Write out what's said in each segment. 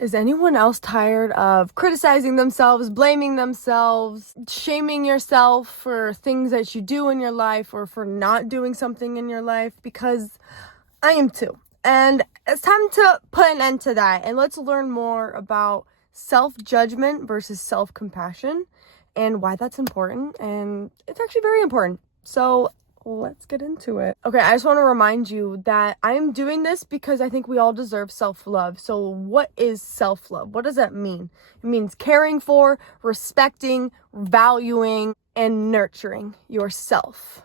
Is anyone else tired of criticizing themselves, blaming themselves, shaming yourself for things that you do in your life or for not doing something in your life? Because I am too. And it's time to put an end to that. And let's learn more about self-judgment versus self-compassion and why that's important. And it's actually very important. So let's get into it. Okay, I just want to remind you that I'm doing this because I think we all deserve self-love. So what is self-love? What does that mean? It means caring for, respecting, valuing, and nurturing yourself.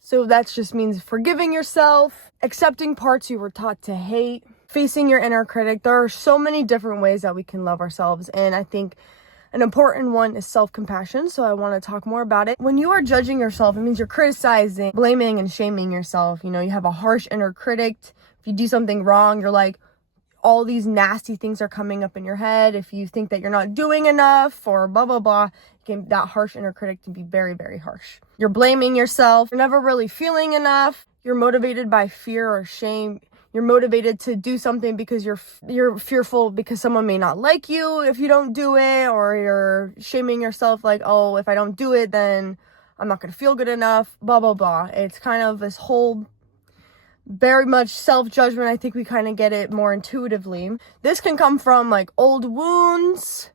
So that just means forgiving yourself, accepting parts you were taught to hate, facing your inner critic. There are so many different ways that we can love ourselves, and I think an important one is self-compassion, so I want to talk more about it. When you are judging yourself, it means you're criticizing, blaming, and shaming yourself. You know, you have a harsh inner critic. If you do something wrong, you're like, all these nasty things are coming up in your head. If you think that you're not doing enough or blah, blah, blah, that harsh inner critic can be very, very harsh. You're blaming yourself. You're never really feeling enough. You're motivated by fear or shame. You're motivated to do something because you're fearful because someone may not like you if you don't do it, or you're shaming yourself like, oh, if I don't do it, then I'm not going to feel good enough, blah, blah, blah. It's kind of this whole very much self-judgment. I think we kind of get it more intuitively. This can come from like old wounds,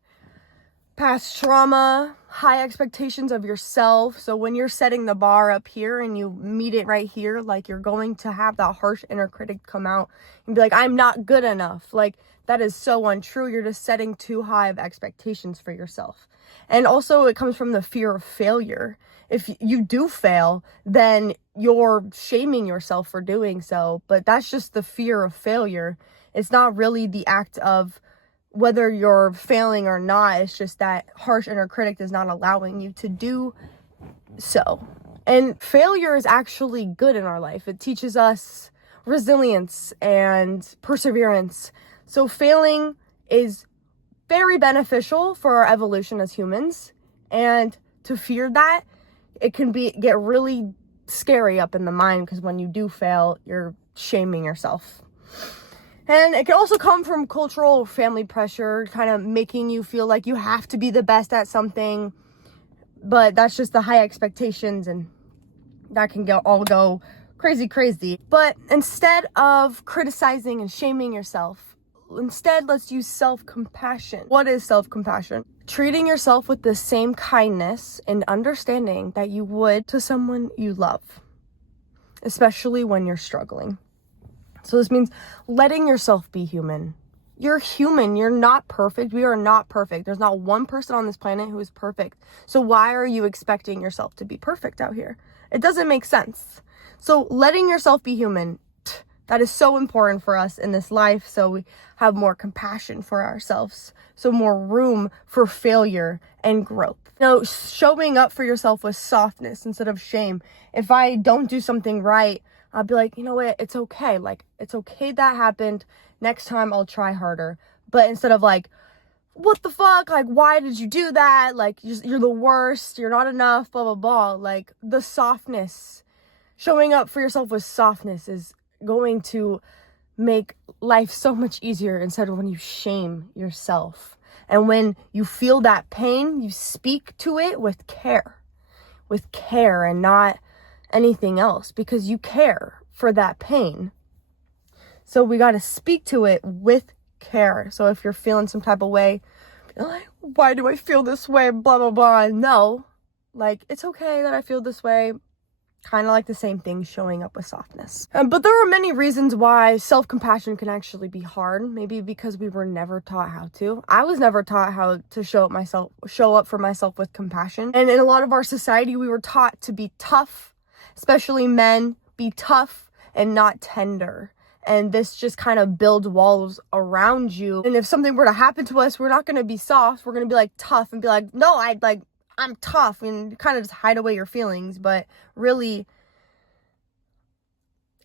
past trauma, high expectations of yourself. So when you're setting the bar up here and you meet it right here, like you're going to have that harsh inner critic come out and be like, I'm not good enough. Like that is so untrue. You're just setting too high of expectations for yourself. And also it comes from the fear of failure. If you do fail, then you're shaming yourself for doing so. But that's just the fear of failure. It's not really the act of whether you're failing or not. It's just that harsh inner critic is not allowing you to do so. And failure is actually good in our life. It teaches us resilience and perseverance. So failing is very beneficial for our evolution as humans. And to fear that, it can get really scary up in the mind, because when you do fail, you're shaming yourself. And it can also come from cultural family pressure, kind of making you feel like you have to be the best at something. But that's just the high expectations, and that can all go crazy. But instead of criticizing and shaming yourself, instead let's use self-compassion. What is self-compassion? Treating yourself with the same kindness and understanding that you would to someone you love, especially when you're struggling. So this means letting yourself be human. You're human. You're not perfect. We are not perfect. There's not one person on this planet who is perfect. So why are you expecting yourself to be perfect out here? It doesn't make sense. So letting yourself be human, that is so important for us in this life, so we have more compassion for ourselves, so more room for failure and growth. You know, showing up for yourself with softness instead of shame. If I don't do something right, I'll be like, you know what, it's okay. Like, it's okay that happened. Next time I'll try harder. But instead of like, what the fuck? Like, why did you do that? Like, you're the worst. You're not enough, blah, blah, blah. Like, the softness, showing up for yourself with softness is going to make life so much easier instead of when you shame yourself. And when you feel that pain, you speak to it with care and not anything else, because you care for that pain. So we got to speak to it with care. So if you're feeling some type of way, like, why do I feel this way? Blah, blah, blah. No, like, it's okay that I feel this way. Kind of like the same thing, showing up with softness. But there are many reasons why self-compassion can actually be hard. Maybe because we were never taught how to. I was never taught how to show up for myself with compassion. And in a lot of our society, we were taught to be tough, especially men, be tough and not tender. And this just kind of builds walls around you. And if something were to happen to us, we're not going to be soft. We're going to be like tough and be like, no, I'm tough, and kind of just hide away your feelings. But really,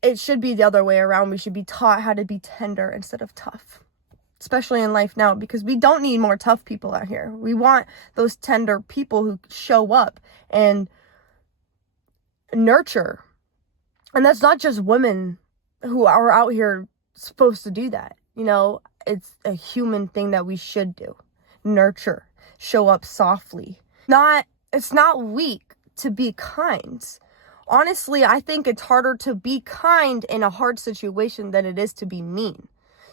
it should be the other way around. We should be taught how to be tender instead of tough, especially in life now, because we don't need more tough people out here. We want those tender people who show up and nurture. And that's not just women who are out here supposed to do that. You know, it's a human thing that we should do. Nurture, show up softly. It's not weak to be kind. Honestly, I think it's harder to be kind in a hard situation than it is to be mean.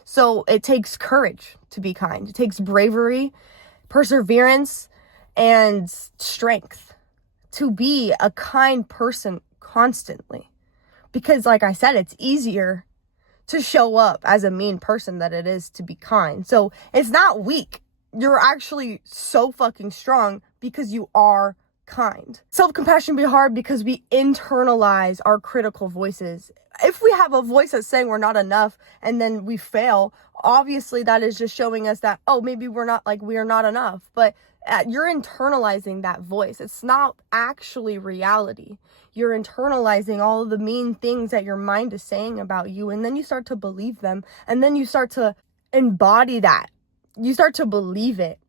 So it takes courage to be kind. It takes bravery, perseverance, and strength to be a kind person constantly. Because like I said, it's easier to show up as a mean person than it is to be kind. So it's not weak. You're actually so fucking strong because you are kind. Self-compassion be hard because we internalize our critical voices. If we have a voice that's saying we're not enough and then we fail, obviously that is just showing us that, oh, maybe we are not enough. But you're internalizing that voice. It's not actually reality. You're internalizing all of the mean things that your mind is saying about you, and then you start to believe them, and then you start to embody that. You start to believe it,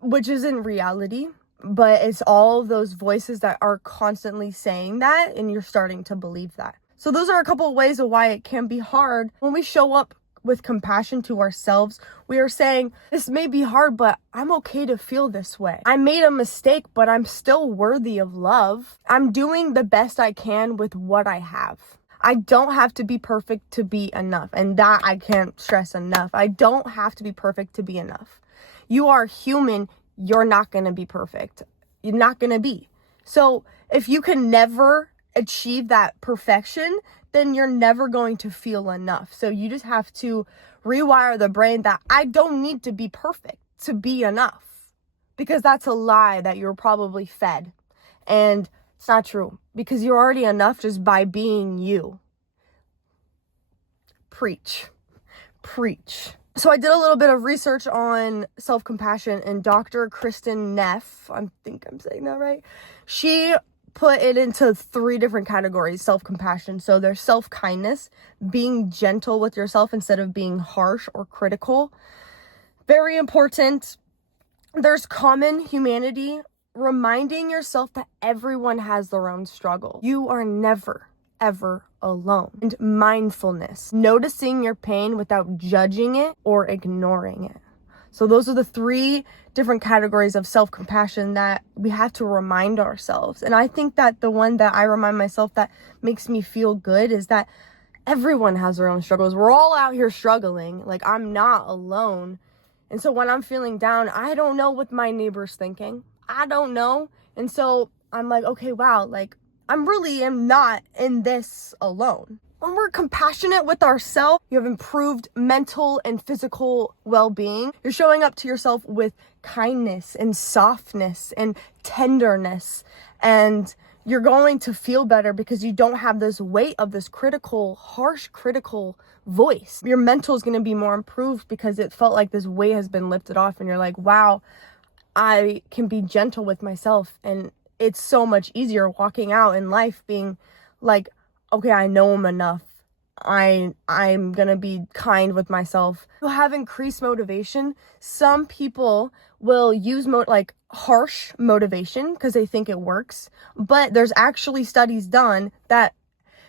which isn't reality, but it's all those voices that are constantly saying that, and you're starting to believe that. So those are a couple of ways of why it can be hard. When we show up with compassion to ourselves, we are saying, this may be hard, but I'm okay to feel this way. I made a mistake, but I'm still worthy of love. I'm doing the best I can with what I have. I don't have to be perfect to be enough. And that I can't stress enough. I don't have to be perfect to be enough. You are human. You're not going to be perfect. You're not going to be. So if you can never achieve that perfection, then you're never going to feel enough. So you just have to rewire the brain that I don't need to be perfect to be enough, because that's a lie that you're probably fed. And it's not true, because you're already enough just by being you. Preach. So I did a little bit of research on self-compassion, and Dr. Kristin Neff, I think I'm saying that right, she put it into 3 different categories, self-compassion. So there's self-kindness, being gentle with yourself instead of being harsh or critical. Very important. There's common humanity, reminding yourself that everyone has their own struggle. You are never, ever alone. And mindfulness, noticing your pain without judging it or ignoring it. So those are the 3 different categories of self-compassion that we have to remind ourselves. And I think that the one that I remind myself that makes me feel good is that everyone has their own struggles. We're all out here struggling. Like, I'm not alone. And so when I'm feeling down, I don't know what my neighbor's thinking. I don't know. And so I'm like, okay, wow, like I really am not in this alone. When we're compassionate with ourselves, you have improved mental and physical well-being. You're showing up to yourself with kindness and softness and tenderness, and you're going to feel better because you don't have this weight of this harsh critical voice. Your mental is going to be more improved because it felt like this weight has been lifted off, and you're like, wow, I can be gentle with myself. And it's so much easier walking out in life being like, okay, I know I'm enough. I'm gonna be kind with myself. You'll have increased motivation. Some people will use harsh motivation because they think it works, but there's actually studies done that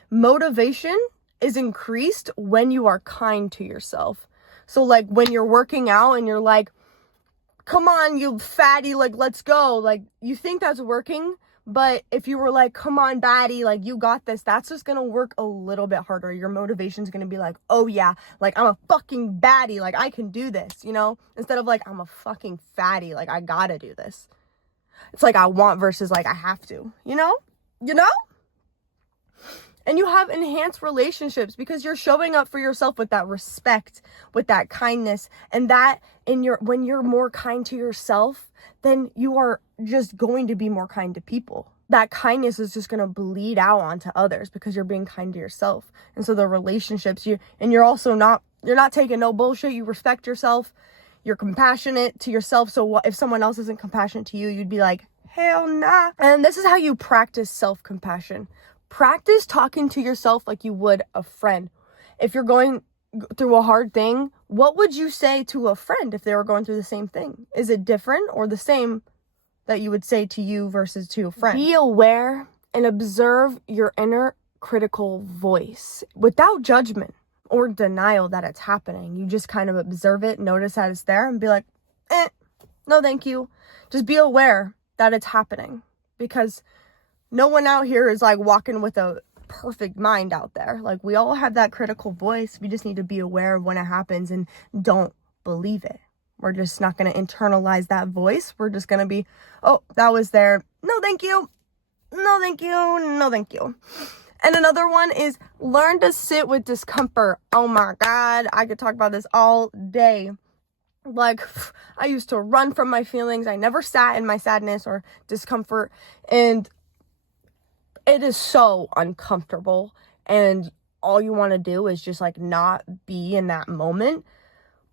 motivation is increased when you are kind to yourself. So like when you're working out and you're like, come on, you fatty, like, let's go. Like, you think that's working, but if you were like, come on, baddie, like, you got this, that's just gonna work a little bit harder. Your motivation's gonna be like, oh yeah, like, I'm a fucking baddie, like, I can do this, you know? Instead of like, I'm a fucking fatty, like, I gotta do this. It's like I want versus like I have to, you know? And you have enhanced relationships because you're showing up for yourself with that respect, with that kindness, and that when you're more kind to yourself, then you are just going to be more kind to people. That kindness is just going to bleed out onto others because you're being kind to yourself. And so the relationships, you're not taking no bullshit. You respect yourself. You're compassionate to yourself. So what if someone else isn't compassionate to you, you'd be like, hell nah. And this is how you practice self-compassion. Practice talking to yourself like you would a friend. If you're going through a hard thing, what would you say to a friend if they were going through the same thing? Is it different or the same that you would say to you versus to a friend? Be aware and observe your inner critical voice without judgment. or denial that it's happening. You just kind of observe it, notice that it's there, and be like, no thank you. Just be aware that it's happening, because no one out here is like walking with a perfect mind out there. Like, we all have that critical voice. We just need to be aware of when it happens and don't believe it. We're just not going to internalize that voice. We're just going to be, oh, that was there. No thank you. No thank you. No thank you. And another one is learn to sit with discomfort. Oh my God, I could talk about this all day. Like, I used to run from my feelings. I never sat in my sadness or discomfort. And it is so uncomfortable. And all you want to do is just like not be in that moment.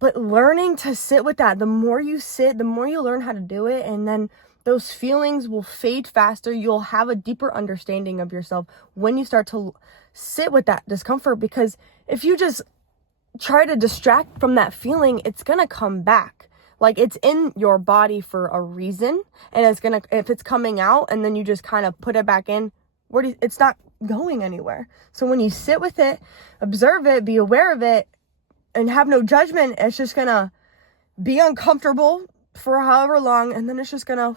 But learning to sit with that, the more you sit, the more you learn how to do it. And then those feelings will fade faster. You'll have a deeper understanding of yourself when you start to sit with that discomfort. Because if you just try to distract from that feeling, it's going to come back. Like, it's in your body for a reason. And it's going to, if it's coming out and then you just kind of put it back in, it's not going anywhere. So when you sit with it, observe it, be aware of it, and have no judgment, it's just going to be uncomfortable for however long, and then it's just gonna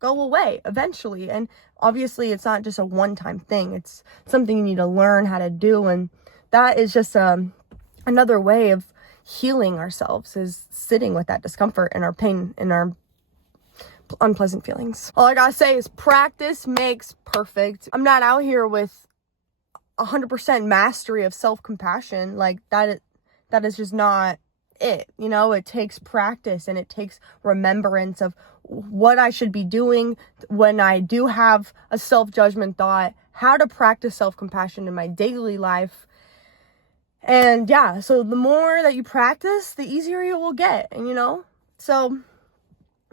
go away eventually. And obviously it's not just a one-time thing. It's something you need to learn how to do, and that is just another way of healing ourselves, is sitting with that discomfort and our pain and our unpleasant feelings. All I gotta say is practice makes perfect. I'm not out here with 100% mastery of self-compassion. Like, that is just not it. You know, it takes practice, and it takes remembrance of what I should be doing when I do have a self-judgment thought, how to practice self-compassion in my daily life. And yeah, so the more that you practice, the easier it will get. And, you know, so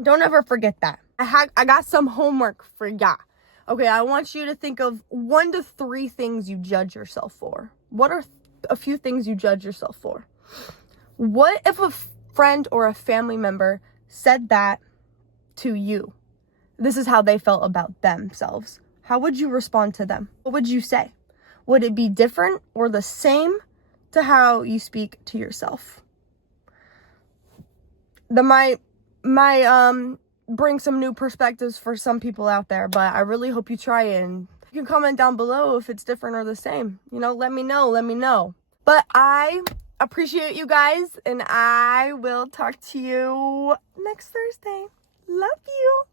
don't ever forget that. I got some homework for ya. Okay, I want you to think of 1 to 3 things you judge yourself for. What are a few things you judge yourself for? What if a friend or a family member said that to you? This is how they felt about themselves. How would you respond to them? What would you say? Would it be different or the same to how you speak to yourself? That might bring some new perspectives for some people out there, but I really hope you try it. And you can comment down below if it's different or the same. You know, let me know. But I appreciate you guys, and I will talk to you next Thursday. Love you.